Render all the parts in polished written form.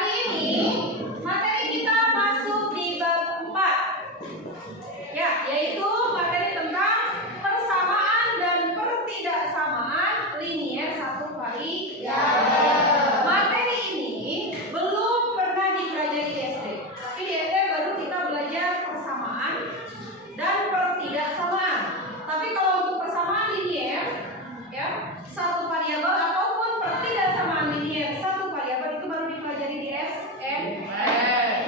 Kali ini materi kita masuk di bab 4. Ya, yaitu materi tentang persamaan dan pertidaksamaan linier satu kali double. Materi ini belum pernah dipelajari di SD. Tapi di SD baru kita belajar persamaan dan pertidaksamaan. Tapi kalau untuk persamaan linier, ya, satu variabel ataupun pertidaksamaan linier satu variabel itu baru dipelajari di SMP.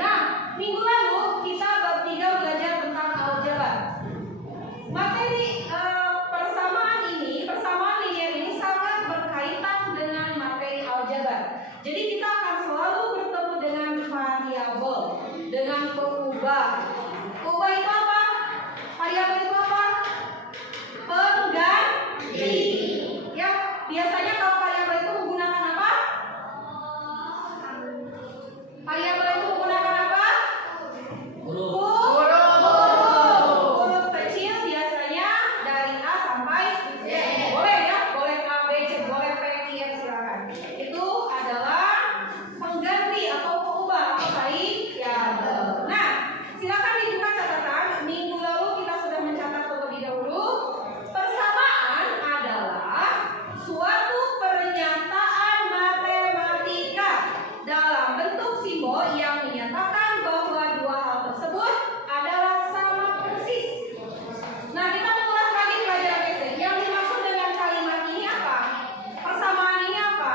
Nah, minggu lalu kita bab 3 belajar tentang aljabar. Materi persamaan linier ini sangat berkaitan dengan materi aljabar. Jadi kita akan selalu bertemu dengan variabel, dengan pengubah. Pengubah itu apa? Variabel itu apa? Pengganti. Ya, biasanya kalau variabel itu menggunakan apa? Variabel itu menggunakan apa? Huruf kecil biasanya dari A sampai Z. Boleh ya, boleh A, B, C, boleh P, Q, silakan. Itu adalah pengganti atau pengubah atau variabel. Nah, silakan dibuka catatan. Minggu lalu kita sudah mencatat terlebih dahulu. Persamaan adalah suatu pernyataan matematika dalam bentuk simbol yang menyatakan bahwa dua hal tersebut adalah sama persis. Nah, kita mengulas lagi pelajaran SD. Yang dimaksud dengan kalimat ini apa? Persamaan ini apa?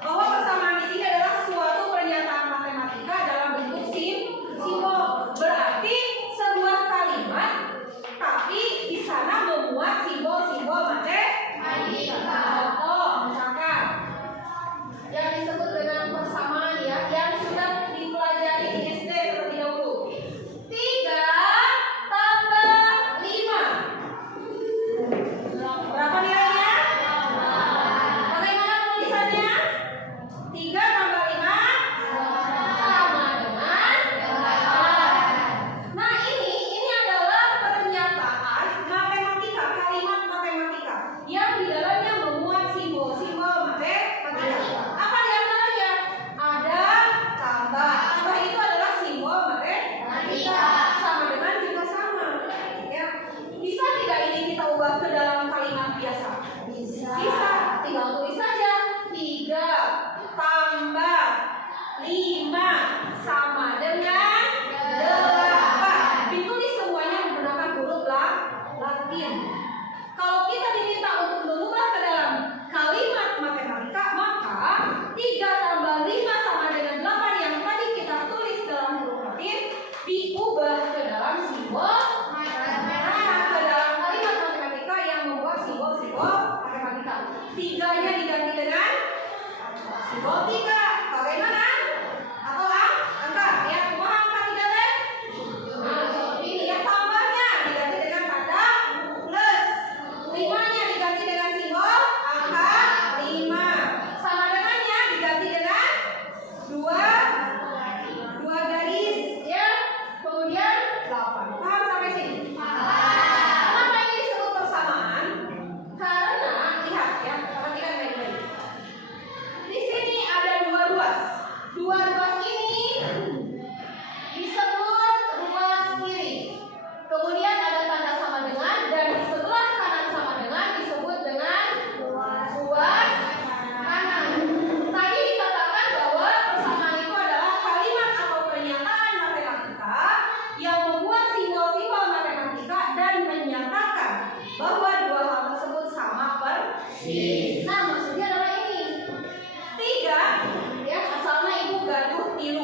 Bahwa persamaan di sini adalah suatu pernyataan matematika dalam bentuk simbol. Berarti sebuah kalimat, tapi di sana memuat simbol-simbol matematika. Contoh, misalkan yang disebut dengan persamaan ya, yang sudah dipelajari di SD terlebih dahulu. 3 tambah 5. Berapa nilainya? Bagaimana tulisannya? 3 tambah 5 sama dengan 8. Nah, ini adalah pernyataan matematika, kalimat matematika yang di dalamnya memuat simbol-simbol matematika. Apa di antaranya? Ada tambah. Tambah itu adalah simbol matematika. Sama dengan juga sama. Ya. Bisa tidak ini kita ubah ke dalam kalimat biasa? Bisa. Tinggal tulis saja. 3 tambah 5 sama dengan 8. Ditulis semuanya menggunakan huruf Latin. Kalau kita diminta untuk mengubah ke dalam kalimat matematika, maka 3 tambah 5 sama dengan 8 yang tadi kita tulis dalam huruf Latin diubah ke dalam simbol matematika, ke dalam kalimat matematika yang membuat simbol-simbol matematika. 3-nya diganti dengan simbol 3. Bagaimana? Atau angka? Ya, kumaha angka 3 teh? Nah, ini ya, tambahnya diganti dengan tanda plus. 5-nya diganti dengan simbol angka 5. Sama dengannya diganti dengan 2 garis ya. Kemudian 8. Paham sampai sini? Kenapa ini disebut persamaan? Karena lihat ya, perhatikan baik-baik. Di sini ada 2 ruas. 2 ruas ini disebut ruas kiri. Kemudian ada tanda sama dengan, dan di sebelah kanan sama dengan disebut dengan ruas kanan. Tadi dikatakan bahwa persamaan itu adalah kalimat atau pernyataan matematika yang membuat simbol-simbol matematika dan menyatakan bahwa dua hal tersebut sama persis. Nah, maksudnya adalah ini. 3 ya, asalnya ibu gaduh 3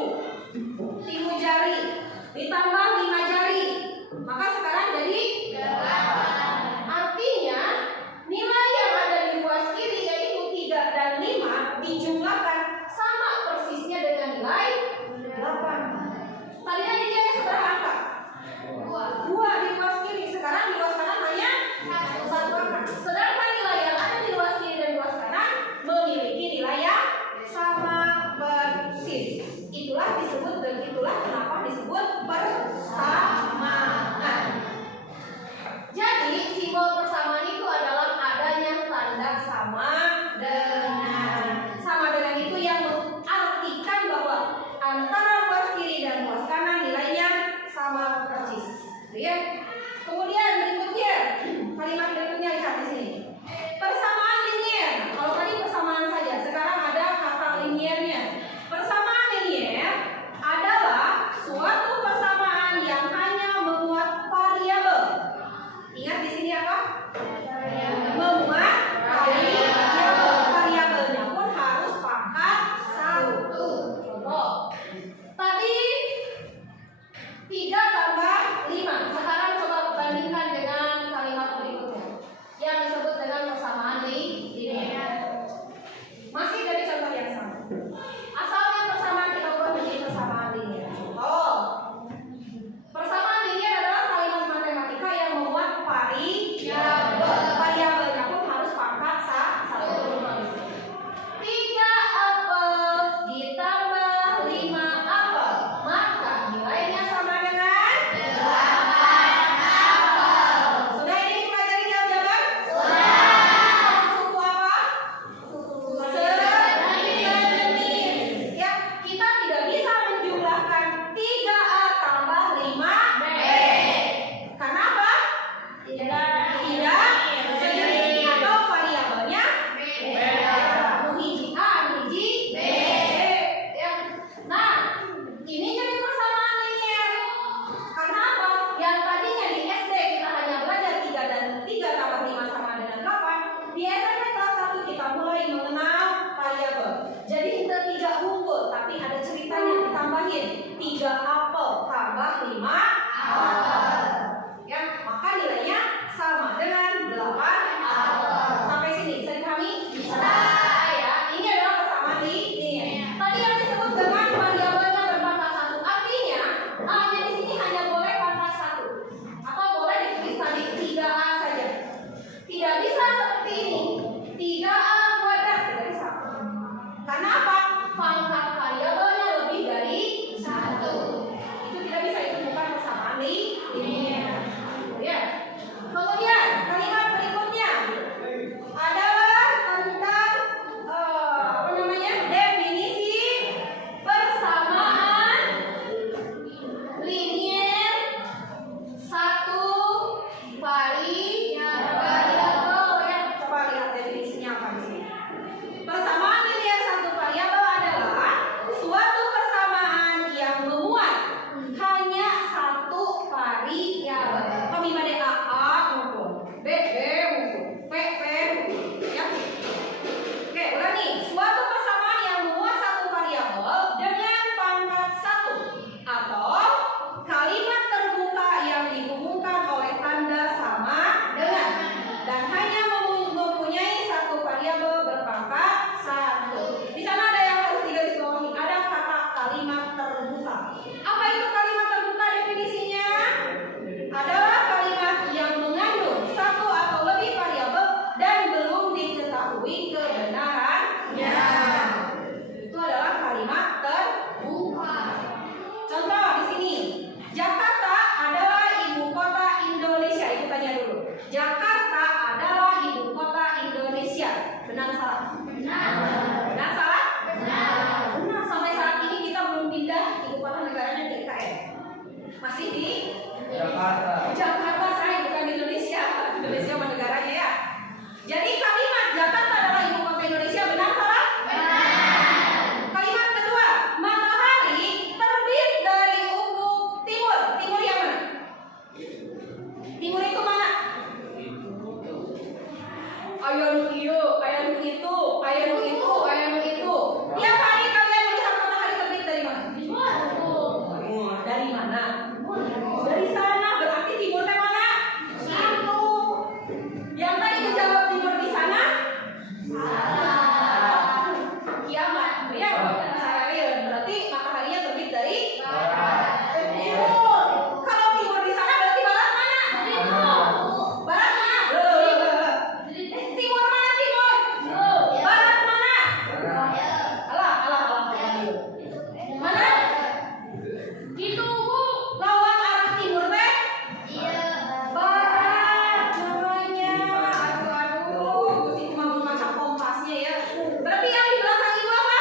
Asalnya persamaan kita ubah menjadi persamaan linear. Contoh, persamaan linear adalah kalimat matematika yang memuat variabel. Variabelnya pun harus pangkat 1. 3 apel ditambah 5 apel, maka nilainya sama dengan 8 apel. Sudah ini dipelajari di aljabar? Sudah. Suku apa? Sejenis. Ya, kita tidak bisa menjumlahkan 3A tambah 5B. Kenapa? Tidak sejenis atau variabelnya beda. Hiji A, hiji B. Ya. Nah, ini jadi persamaan linear. Karena apa? Yang tadinya di SD kita hanya belajar 3 dan 3 tambah 5 sama dengan 8. Di SMP kelas 1 kita mulai mengenal variabel. Jadi kita tidak unggul, tapi ada ceritanya ditambahin 3 apel tambah 5 apel. Ya, maka nilainya sama dengan 8 apel. Sampai sini bisa dipahami? Bisa. Ya, ini adalah persamaan linear. Tadi yang disebut dengan variabelnya berpangkat 1, artinya A-nya di sini hanya boleh pangkat 1 atau boleh ditulis tadi 3A saja. Tidak bisa seperti ini. 3A kuadrat tidak bisa. Karena apa? Pangkat variabelnya lebih dari 1. Itu tidak bisa, itu bukan persamaan linear. Ya. Kemudian kalimat berikutnya adalah tentang definisi persamaan linear 1 variabel. Ya, coba lihat definisinya apa di sini. Persamaan linear 1 variabel adalah suatu persamaan yang memuat hanya 1 variabel. Pemimade A mumpun, B mumpun, P mumpun. Ya. Oke, ulangi. Suatu persamaan yang memuat 1 variabel dengan pangkat 1 atau kalimat terbuka yang dihubungkan oleh tanda sama dengan dan hanya mempunyai 1 variabel berpangkat 1. Di sana ada yang harus digarisbawahi, ada kata kalimat terbuka. Apa itu kalimat terbuka definisinya? Adalah kalimat yang mengandung 1 atau lebih variabel dan belum diketahui kebenarannya. Itu adalah kalimat terbuka. Contoh di sini, Jakarta adalah ibu kota Indonesia. Ibu tanya dulu. Jakarta adalah ibu kota Indonesia. Benar salah? Benar. Benar salah? Benar. Benar. Sampai saat ini kita belum pindah ibu kota negaranya ke IKN. Masih di Jakarta saya, bukan Indonesia. Indonesia sama negaranya ya. Jadi kalimat Jakarta adalah ibu kota Indonesia, benar salah? Benar. Kalimat kedua, matahari terbit dari ufuk timur. Timur yang mana? Timur itu mana? Ayo nu ieu, aya nu itu, aya nu itu, aya nu itu. Tiap hari kalian melihat matahari terbit dari mana? Dari mana? Dari sana. Berarti timur teh mana? Satu. Yang tadi dijawab timur di sana? Salah. Kiamat. Ya, salah ya. Berarti mataharinya terbit dari timur. Kalau timur di sana berarti barat mana? Barat mana? Timur mana timur? Barat mana? Alah. Mana? Itu Bu, lawan arah timur teh? Iya. Barat namanya. Aduh, Gusti cuma membaca kompasnya ya. Berarti yang di belakang ibu apa?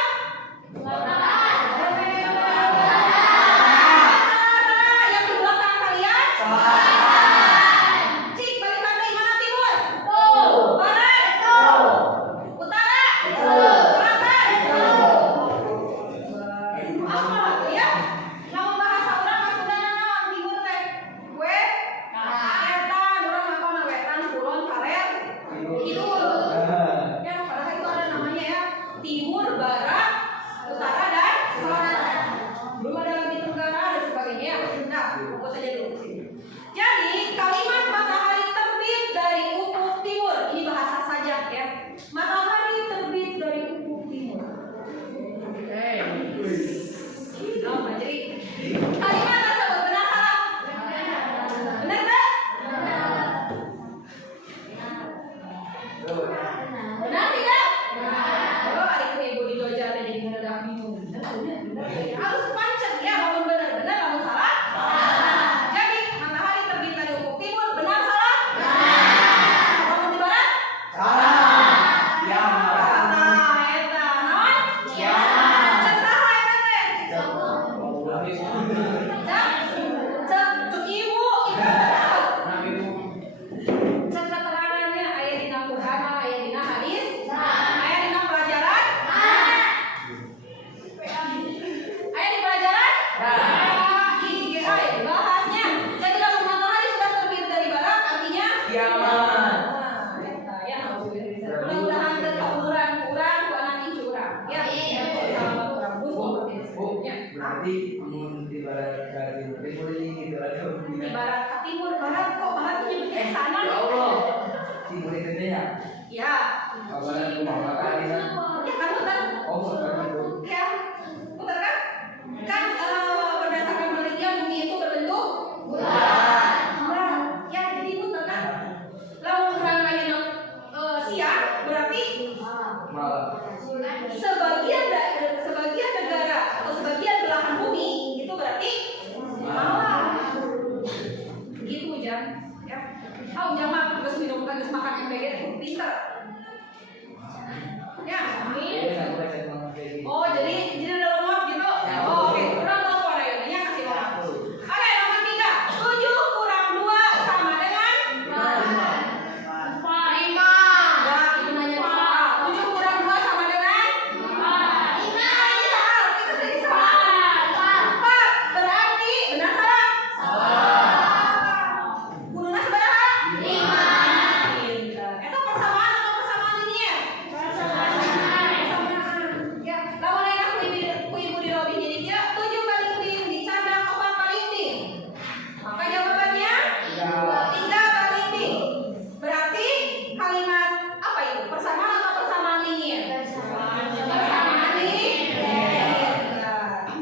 Barat. Yang di belakang kalian? Cik, balik tanda mana timur? Barat. Utara. Selatan. Apa lagi ya? Mau bahasa orang Sunda naon timur teh? Wetan, urang apa wetan, kulon, karet, kidul. Ya, padahal itu ada namanya ya. Timur, barat, utara dan selatan. Belum ada lagi tenggara dan sebagainya ya. Nah, fokus saja dulu di sini. Jadi, kalimat matahari terbit dari ufuk timur. Ini bahasa saja ya. Matahari terbit dari ufuk timur. Harus pancet ya, bangun benar-benar, bangun salah. Jadi matahari terbit dari ufuk timur, benar salah? Bangun di barat? Ya. Nah, eta naon? Cek saha eta teh? Cek ibu. Cek keterangannya aya dina Quran, aya dina hadis, aya dina pelajaran. Aya di pelajaran? IGA ya bahasnya. Jadi kalau matahari sudah terbit dari barat artinya Kiamat. ya mudah-mudahan ketauran kurang ku anak incu urang. Ya. Sahabat urang bus ya. Berarti amun di barat dari timur ini gitu atau Di barat ke timur, barat kok barat tuh nyebutnya ke sana. Ya Allah. Timur itu ya. Ya. Barat rumah makan di sana. Ya kan betul. Oh, bukan itu. Ya. Betul kan? Kan berdasarkan penelitian bumi itu berbentuk bulat. Ya, jadi betul kan? Lamun urang ayeuna siang berarti Malam. sebagian negara atau sebagian belahan bumi itu berarti malam. Gitu Ujang, ya. Ujang mah geus minum geus makan MPG pinter. Ya, amin. Oh, jadi ada lemot gitu. Oh, oke. Kurang tahu apa ya? Kasih orang. Oke, nomor 3. 7 kurang 2 sama dengan 5. Ya, itu nanya soal. 7 kurang 2 sama dengan 5. Ini soal. Kita tadi soal. 4. Berarti benar salah? Guruna sabaraha? 5. Itu persamaan atau persamaan ini ya? Persamaan. Ya, lawan enak ku ibu di lobi jadi dia 7 kali kuing dicadang 4 kali ding. Maka jawabannya 3 kali ding. Berarti kalimat apa itu? Persamaan atau persamaan linear? Persamaan linear. 4.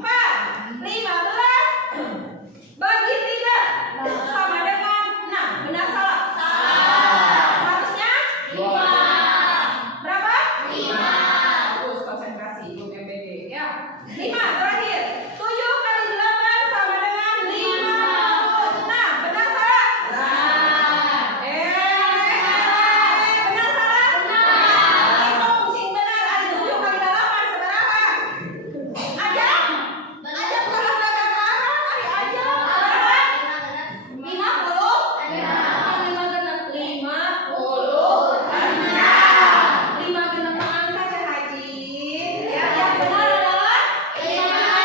15 bagi 3 sama dengan 6. Benar salah? Harusnya 5. Berapa? 5. Terus konsentrasi ibu MPG ya. 5 terakhir. 7 kali 8 sama dengan 56. Benar salah? Benar salah? Hitung sing benar ada 7 kali 8 sabaraha? Aja kalau gagal hari aja. Berapa? 50? 5 genep 50. 5 genep angka Cek Haji. Ya, yang benar adalah 5.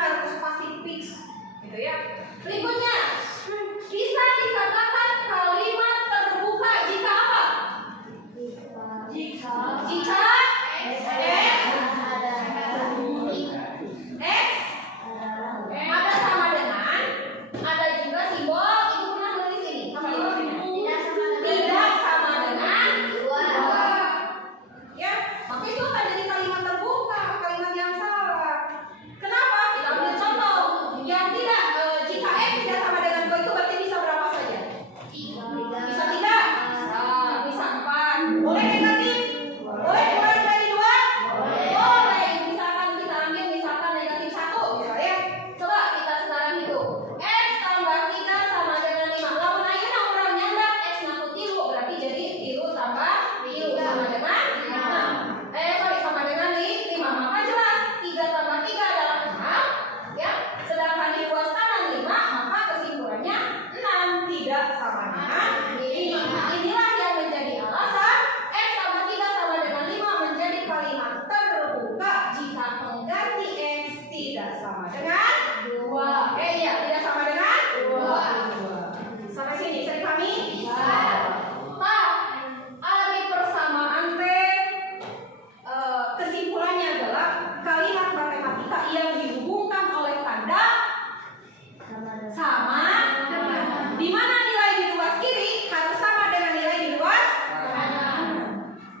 benar, harus pasti fix, gitu ya. Berikutnya, bisa dikatakan kalimat terbuka jika apa? Jika X ada sama dengan, ada juga simbol itu pernah nulis ini. Apa maksudnya? Tidak sama dengan 2. Ya, maka itu akan jadi kalimat terbuka, kalimat yang salah. Kenapa? Kita ambil contoh yang tidak jika X tidak sama dengan 2 itu berarti bisa berapa saja? Bisa 3, bisa 4. Boleh negatif? Boleh kurang dari 2? Boleh. Misalkan kita ambil misalkan negatif 1 misalnya. Coba kita sekarang hitung. X tambah 3 sama dengan 5. Lamun ayeuna urang nyandak X ngaku 3 berarti jadi 3 tambah 3 sama dengan 6. Sama dengan 5. Maka jelas 3 tambah 3 adalah 6. Ya. Sedangkan di ruas kanan 5, maka kesimpulannya 6 tidak sama dengan 5. Inilah yang menjadi alasan X tambah 3 sama dengan 5 menjadi kalimat terbuka jika pengganti X tidak sama dengan 2. Iya, tidak sama dengan 2. Sampai sini bisa dipahami? Ada persamaan P. Kesimpulannya adalah kalimat matematika yang dihubungkan oleh tanda sama dengan, di mana nilai di ruas kiri harus sama dengan nilai di ruas kanan.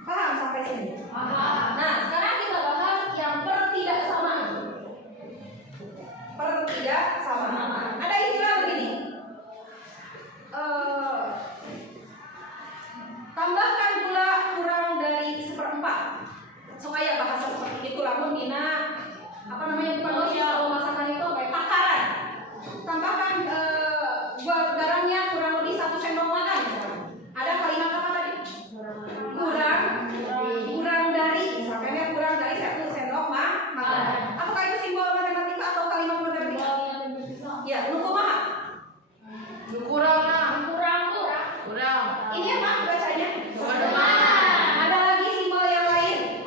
Paham sampai sini? Nah, sekarang kita bahas yang pertidaksamaan. Pertidaksamaan. Ada istilah begini. Tambahkan gula kurang dari 1/4. Supaya bahasa seperti itu lamun dina apa namanya bukan dosis kalau masakan itu apa? Takaran. Tambahkan garamnya kurang lebih 1 sendok makan. Ada kalimat apa tadi? Kurang dari, misalnya kurang dari 1 sendok makan. Apakah itu simbol matematika atau kalimat matematika? Ya, nu kumaha? Kurang. Ini apa bacanya? Ada lagi simbol yang lain?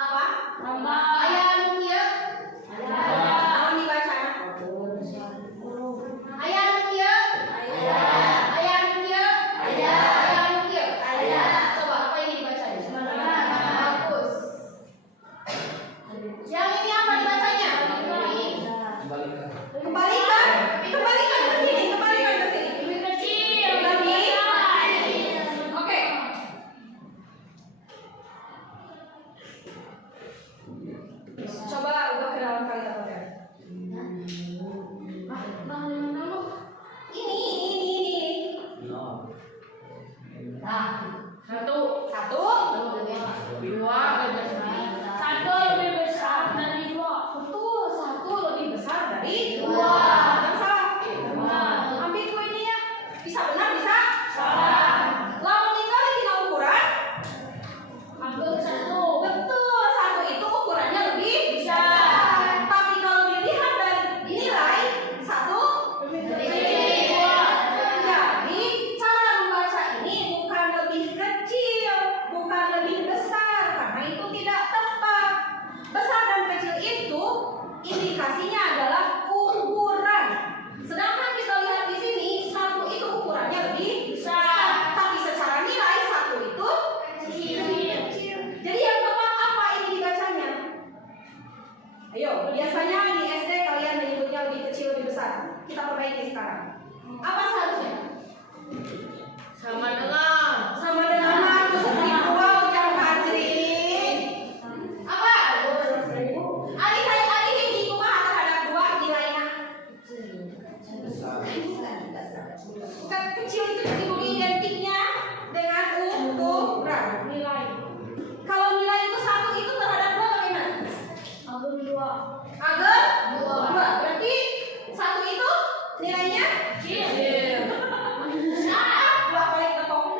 Apa? Aya anu kieu? Naon dibacana? Aya anu kieu? Aya anu kieu? Aya anu kieu? Coba apa ini dibacanya? Bagus. Yang ini apa dibacanya? Kembalikan ke sini. Lebih kecil. Oke. Coba ubah ke dalam kalimat modern. Ini. Nah, 1 lebih besar dari 2. Betul, 1 lebih besar dari 2. Yang salah. Ambil dua ini ya. Bisa benar, bisa salah. Lamun dikali dina ukuran. Ambil 1. Betul, 1 itu ukurannya lebih besar. Tapi kalau dilihat dari nilai 1 lebih kecil. Jadi cara membaca ini bukan lebih kecil, bukan lebih besar, karena itu tidak tepat. Besar dan kecil itu indikasinya adalah ukuran. Sedangkan kita lihat di sini 1 itu ukurannya lebih besar, tapi secara nilai 1 itu kecil. Jadi yang tepat apa ini dibacanya? Ayo, biasanya di SD kalian menyebutnya lebih kecil, lebih besar. Kita perbaiki sekarang. Apa seharusnya? Sama dengan harus wow jangan anjing. Apa? Alih ini kumaha terhadap 2 nilainya? Bukan kecil itu jadi identiknya dengan ukuran nilai. Kalau nilai itu 1 itu terhadap 2 bagaimana? Ageng 2. Berarti 1 itu nilainya kecil. Nah, 2 kali ketemu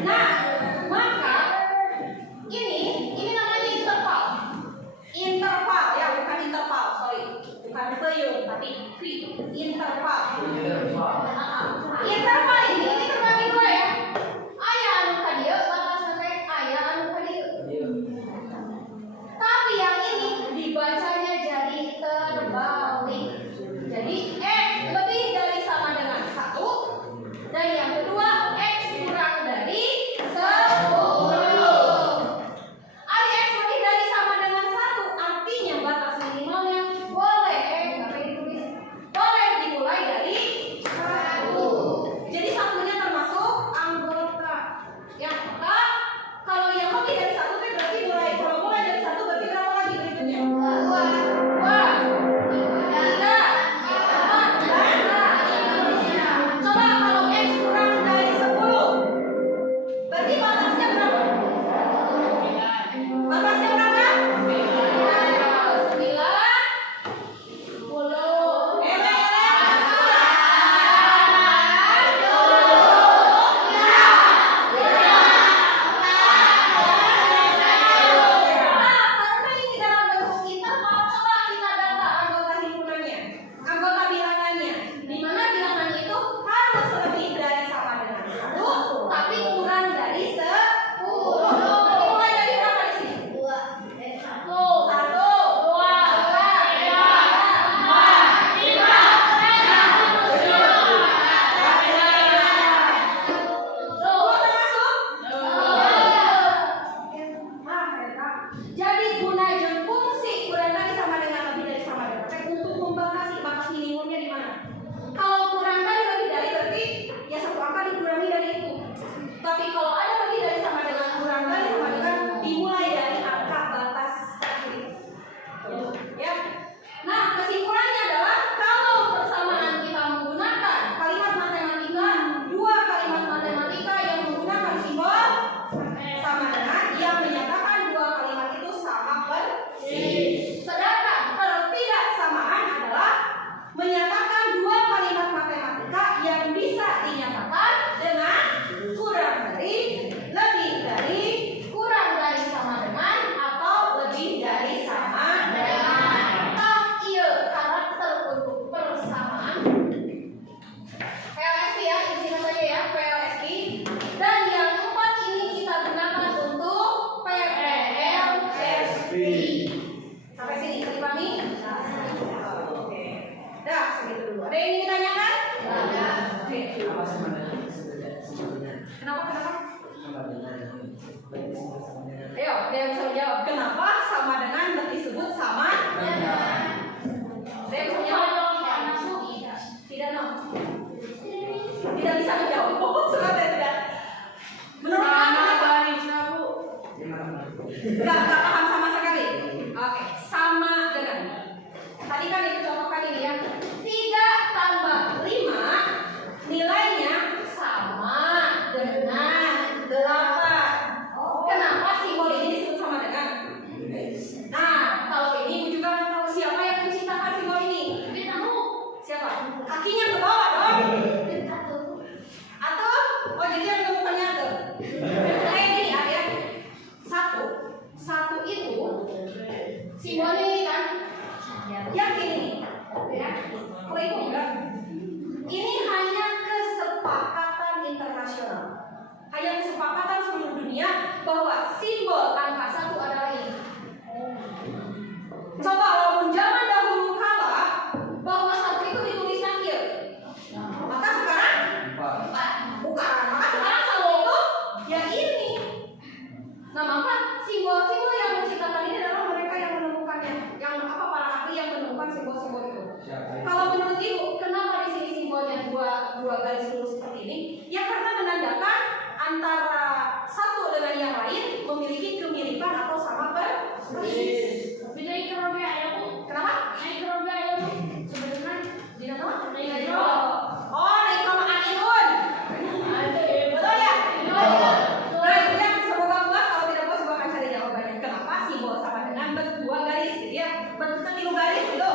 Nah, maka ini namanya interval. Interval ya, bukan interval, sorry. Bukan peyung, tapi V. Interval. Interval ini terbagi dua ya. Aya anu ka dieu, batas sampai aya anu ka dieu. Tapi yang ini dibacanya jadi terbalik. Jadi X lebih dari sama dengan 1. Dan yang kedua X kurang dari 10. Ada X lebih dari sama dengan 1, artinya batas minimalnya boleh boleh dimulai dari 1. Jadi satunya termasuk anggota. Ya, maka kalau yang lebih dari 1 itu berarti kalau mulai dari 1 berarti berapa lagi berikutnya? 2, 3, 4, dan coba kalau X kurang dari 10 berarti batasnya berapa? Batasnya berapa? 9, 10. Karena ini dalam bentuk interval, coba kita data anggota himpunannya, anggota bilangannya. Di mana bilangannya itu harus lebih dari sama dengan 1, tapi kurang dari 10. Berarti mulai dari berapa di sini? 1, 2, 3, 4, 5. Jadi guna jeung fungsi kurang dari sama dengan lebih dari sama dengan untuk membatasi batas minimumnya di mana? Kalau kurang dari lebih dari berarti ya satu angka dikurangi dari itu. Tapi kalau ada lebih dari sama dengan kurang dari sama dengan dimulai dari angka batas terakhir. Ya. Nah, kesimpulannya adalah kalau persamaan kita menggunakan kalimat matematika, dua kalimat matematika yang menggunakan simbol sama dengan yang menyatakan dua kalimat itu sama persis. Sedangkan ketidaksamaan adalah menyatakan dua kalimat matematika yang bisa dinyatakan dengan kurang dari, lebih dari, kurang dari sama dengan, atau lebih dari sama dengan. Tah ieu karakter untuk persamaan. PLSP ya, isinya saja ya, PLSP. Dan yang empat ini kita gunakan untuk PLSP. Sampai sini, dipahami? Oke. Dah, segitu dulu. Ada yang ingin ditanyakan? Oke. Apa sama dengan sebenarnya? Kenapa? Sama dengan baik sama dengan. Ayo, ada yang bisa jawab. Kenapa sama dengan disebut sama? Ada yang bisa jawab? Tidak, no. Tidak bisa menjawab. Sudah tidak. Menurut Anda? Enggak paham sama sekali. Oke, sama dengan. Tadi kan itu contohkan ini ya. 3 tambah 5 nilainya sama dengan 8. Kenapa simbol ini disebut sama dengan? Nah, kalau ini Ibu juga tahu siapa yang menciptakan simbol ini? Siapa? Kakinya ke bawah dong. Atau? Oh, jadi yang menemukannya tuh. Kayak gini ya. Satu itu simbolnya ini kan? Yakin ini? Ya. Kalau Ibu enggak? Ini hanya kesepakatan internasional. Hanya kesepakatan seluruh dunia bahwa simbol angka 1 adalah ini. Coba walaupun zaman dahulu kala bahwa 1 itu dituliskan here. Maka sekarang bukan. Maka sekarang selalu itu ya ini. Nah, maka simbol-simbol yang menciptakan ini adalah mereka yang menemukannya. Yang apa, para ahli yang menemukan simbol-simbol itu. Kalau menurut Ibu, kenapa di sini simbolnya dua garis lurus seperti ini? Ya karena menandakan antara satu dengan yang lain memiliki kemiripan atau sama persis. Kenapa? Sebenarnya di mana? Oh, naik ke Anihun. Betul ya? Nah, itu yang semoga puas. Kalau tidak puas, juga akan cari jawabannya. Kenapa simbol sama dengan dua garis, gitu ya? Bentuknya 3 garis gitu.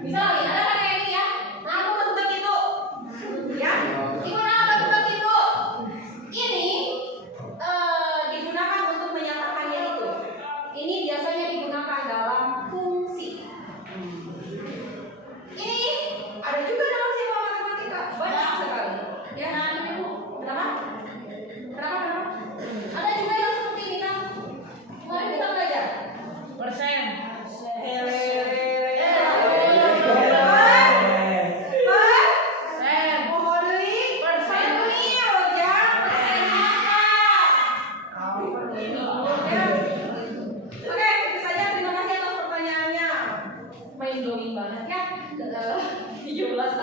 Misalnya ada kan kayak ini ya? Nah, aku bentuk itu, ya? Gimana?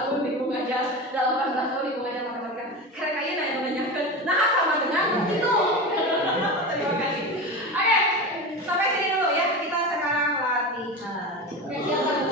tahun ibu ngajar, 18 tahun ibu ngajar matematika. Keren aja yang menanyakan. Nah, sama dengan itu. Terima kasih. Oke, sampai sini dulu ya. Kita sekarang latihan. Oke, siapa?